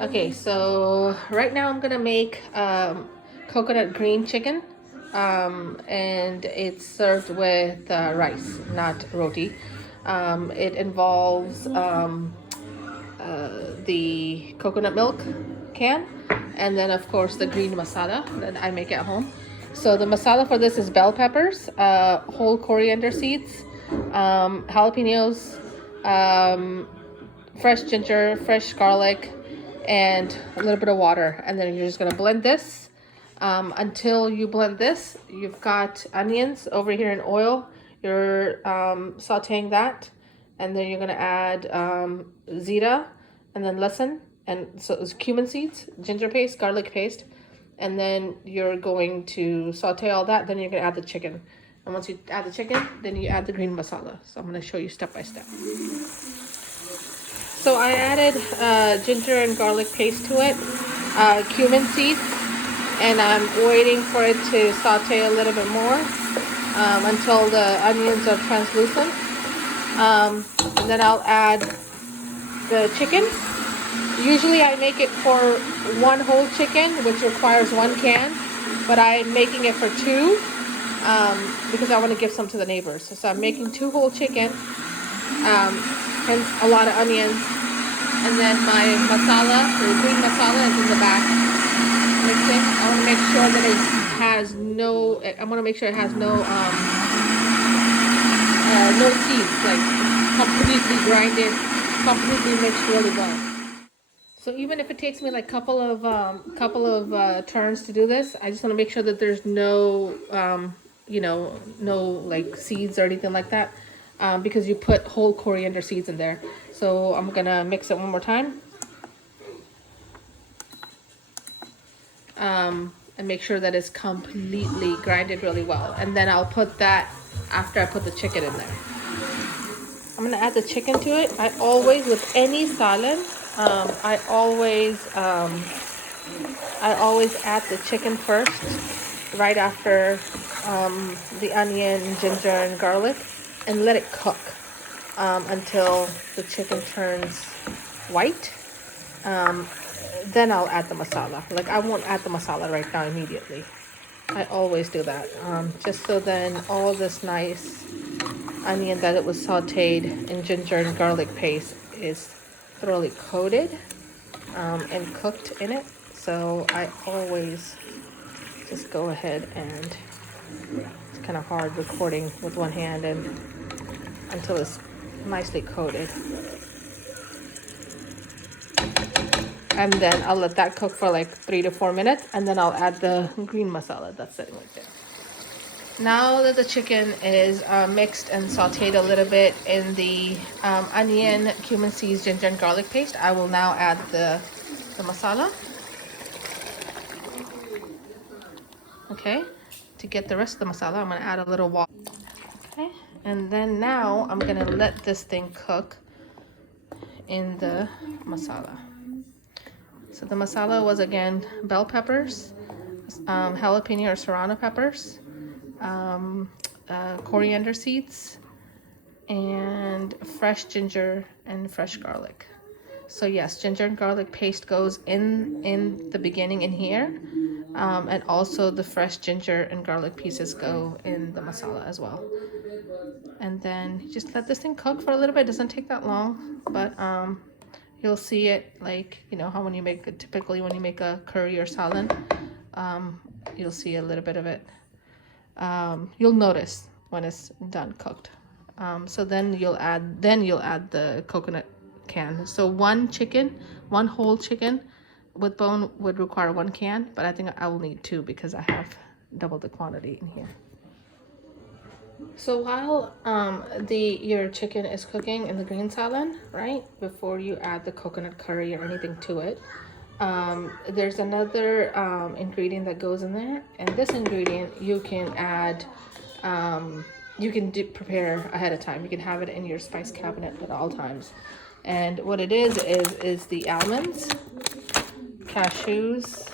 Okay, so right now I'm gonna make coconut green chicken, and it's served with rice, not roti. It involves the coconut milk can, and then of course the green masala that I make at home. So the masala for this is bell peppers, whole coriander seeds, jalapenos, um, fresh ginger, fresh garlic, and a little bit of water. And then you're just gonna blend this. Until you blend this, you've got onions over here in oil. You're sauteing that, and then you're gonna add zira, and then listen, and so it's cumin seeds, ginger paste, garlic paste, and then you're going to saute all that. Then you're gonna add the chicken, and once you add the chicken, then you add the green masala. So I'm gonna show you step by step. So I added ginger and garlic paste to it, cumin seeds, and I'm waiting for it to saute a little bit more until the onions are translucent. And then I'll add the chicken. Usually I make it for one whole chicken, which requires 1 can, but I'm making it for 2 because I want to give some to the neighbors. So I'm making 2 whole chicken, and a lot of onions, and then my masala, the green masala, is in the back mixing. I want to make sure that it has no. I want to make sure it has no seeds, like completely grinded, completely mixed really well. So even if it takes me like couple of turns to do this, I just want to make sure that there's no no like seeds or anything like that, because you put whole coriander seeds in there. So I'm gonna mix it one more time, and make sure that it's completely grinded really well. And then I'll put that after I put the chicken in there. I'm gonna add the chicken to it. I always, with any salad, I always add the chicken first, right after the onion, ginger, and garlic, and let it cook until the chicken turns white. Then I'll add the masala. Like, I won't add the masala right now immediately. I always do that, just so then all this nice onion that it was sauteed in ginger and garlic paste is thoroughly coated and cooked in it. So I always just go ahead, and it's kind of hard recording with one hand and until it's nicely coated. And then I'll let that cook for like 3 to 4 minutes, and then I'll add the green masala that's sitting right there. Now that the chicken is mixed and sauteed a little bit in the onion, cumin seeds, ginger, and garlic paste, I will now add the masala. Okay, to get the rest of the masala, I'm gonna add a little water. Okay, and then now I'm gonna let this thing cook in the masala. So the masala was, again, bell peppers, jalapeno or serrano peppers, coriander seeds, and fresh ginger and fresh garlic. So yes, ginger and garlic paste goes in the beginning in here, and also the fresh ginger and garlic pieces go in the masala as well. And then just let this thing cook for a little bit. It doesn't take that long, but you'll see it, like, how when you make it, typically when you make a curry or salad, you'll see a little bit of it. You'll notice when it's done cooked. So then you'll add the coconut can. So one whole chicken with bone would require 1 can, but I think I will need 2 because I have double the quantity in here. So while your chicken is cooking in the green salad, right, before you add the coconut curry or anything to it, there's another ingredient that goes in there, and this ingredient you can add, prepare ahead of time. You can have it in your spice cabinet at all times. And what it is the almonds, cashews,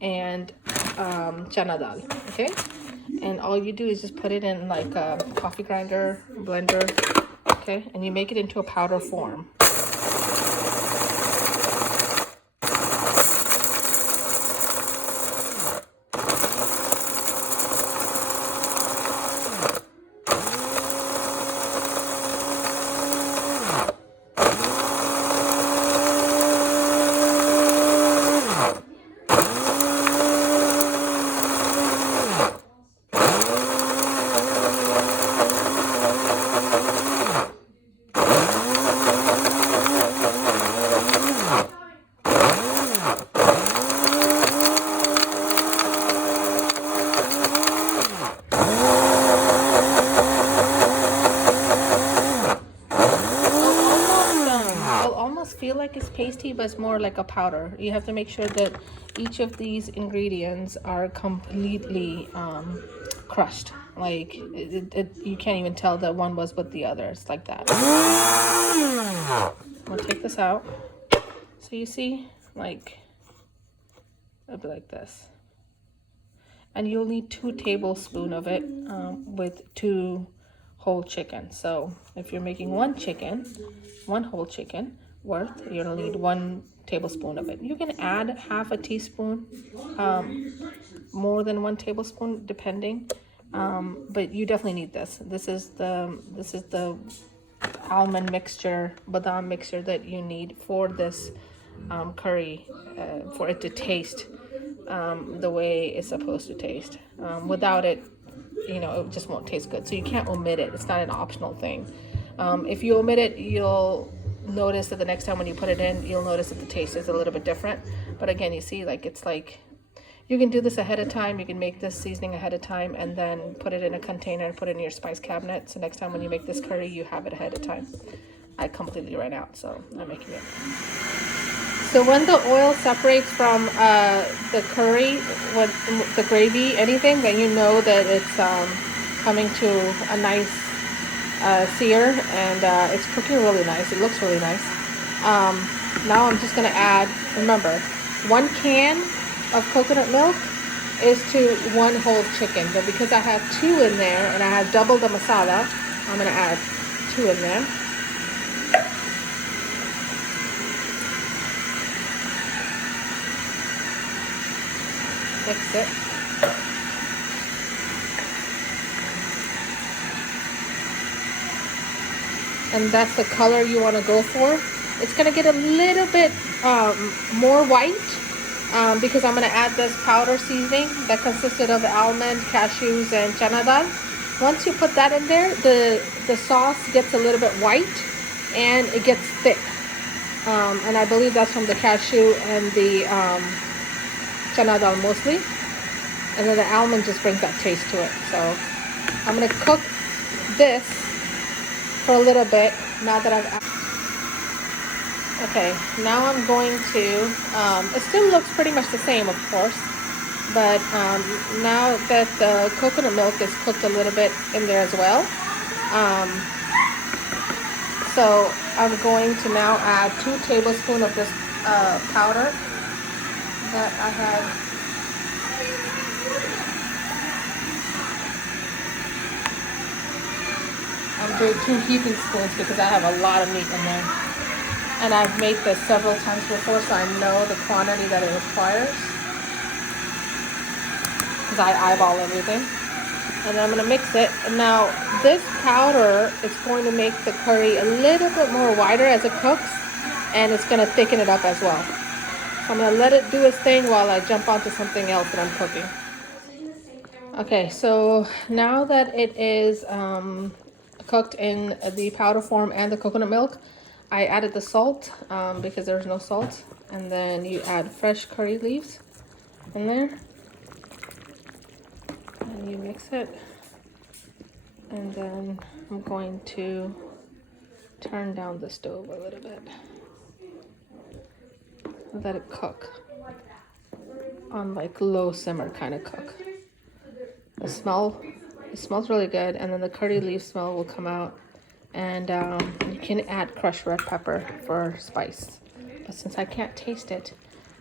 and chana dal. Okay, and all you do is just put it in like a coffee grinder, blender. Okay, and you make it into a powder form. feel like it's pasty, but it's more like a powder. You have to make sure that each of these ingredients are completely crushed. Like you can't even tell that one was with the other. It's like that. We'll take this out. So you see, like, it'll be like this. And you'll need 2 tablespoons of it with 2 whole chicken. So if you're making 1 chicken, 1 whole chicken worth, you'll need 1 tablespoon of it. You can add half a teaspoon, more than 1 tablespoon, depending. But you definitely need this. This is the almond mixture, badam mixture that you need for this curry, for it to taste the way it's supposed to taste. Without it, you know, it just won't taste good. So you can't omit it. It's not an optional thing. If you omit it, you'll notice that the next time when you put it in, you'll notice that the taste is a little bit different. But again, you see, like, it's like, you can do this ahead of time. You can make this seasoning ahead of time and then put it in a container and put it in your spice cabinet. So next time when you make this curry, you have it ahead of time. I completely ran out, so I'm making it. So when the oil separates from the curry, with the gravy, anything, then you know that it's coming to a nice sear, and it's cooking really nice. It looks really nice. Now I'm just gonna add, remember, 1 can of coconut milk is to 1 whole chicken. But because I have 2 in there and I have double the masala, I'm gonna add 2 in there. Mix it. And that's the color you want to go for. It's going to get a little bit more white because I'm going to add this powder seasoning that consisted of almond, cashews, and chana dal. Once you put that in there, the sauce gets a little bit white and it gets thick. And I believe that's from the cashew and the chana dal mostly, and then the almond just brings that taste to it. So I'm gonna cook this for a little bit now that okay, now I'm going to it still looks pretty much the same, of course, but now that the coconut milk is cooked a little bit in there as well, so I'm going to now add 2 tablespoons of this powder that I had. I'm doing 2 heaping spoons because I have a lot of meat in there. And I've made this several times before, so I know the quantity that it requires. Because I eyeball everything. And then I'm going to mix it. And now this powder is going to make the curry a little bit more wider as it cooks. And it's going to thicken it up as well. I'm going to let it do its thing while I jump onto something else that I'm cooking. Okay, so now that it is cooked in the powder form and the coconut milk, I added the salt because there's no salt. And then you add fresh curry leaves in there. And you mix it. And then I'm going to turn down the stove a little bit. Let it cook on like low simmer kind of cook. It smells really good, and then the curry leaf smell will come out, and you can add crushed red pepper for spice. But since I can't taste it,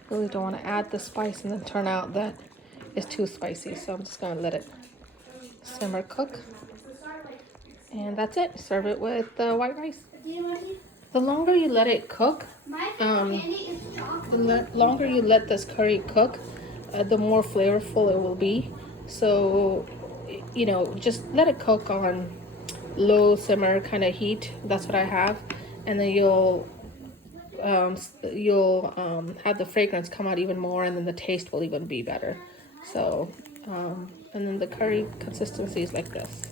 I really don't want to add the spice and then turn out that it's too spicy. So I'm just gonna let it simmer cook, and that's it. Serve it with the white rice. The longer you let it cook, the longer you let this curry cook, the more flavorful it will be. So, you know, just let it cook on low simmer kind of heat. That's what I have, and then you'll have the fragrance come out even more, and then the taste will even be better. So, and then the curry consistency is like this.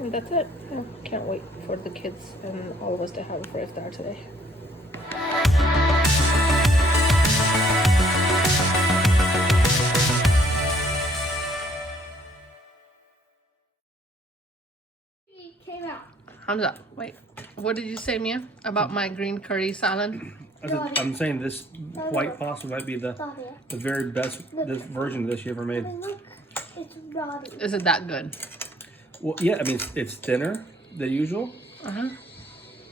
And that's it. I can't wait for the kids and all of us to have it for iftar today. came out. Thumbs up. Wait. What did you say, Mia, about my green curry salad? I'm saying this white pasta might be the very best this version of this you ever made. Look, it's rotting. Is it that good? Well, yeah, I mean it's thinner than usual, Uh-huh.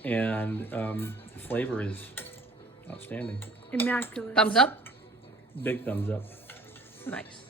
and the flavor is outstanding. Immaculate. Thumbs up? Big thumbs up. Nice.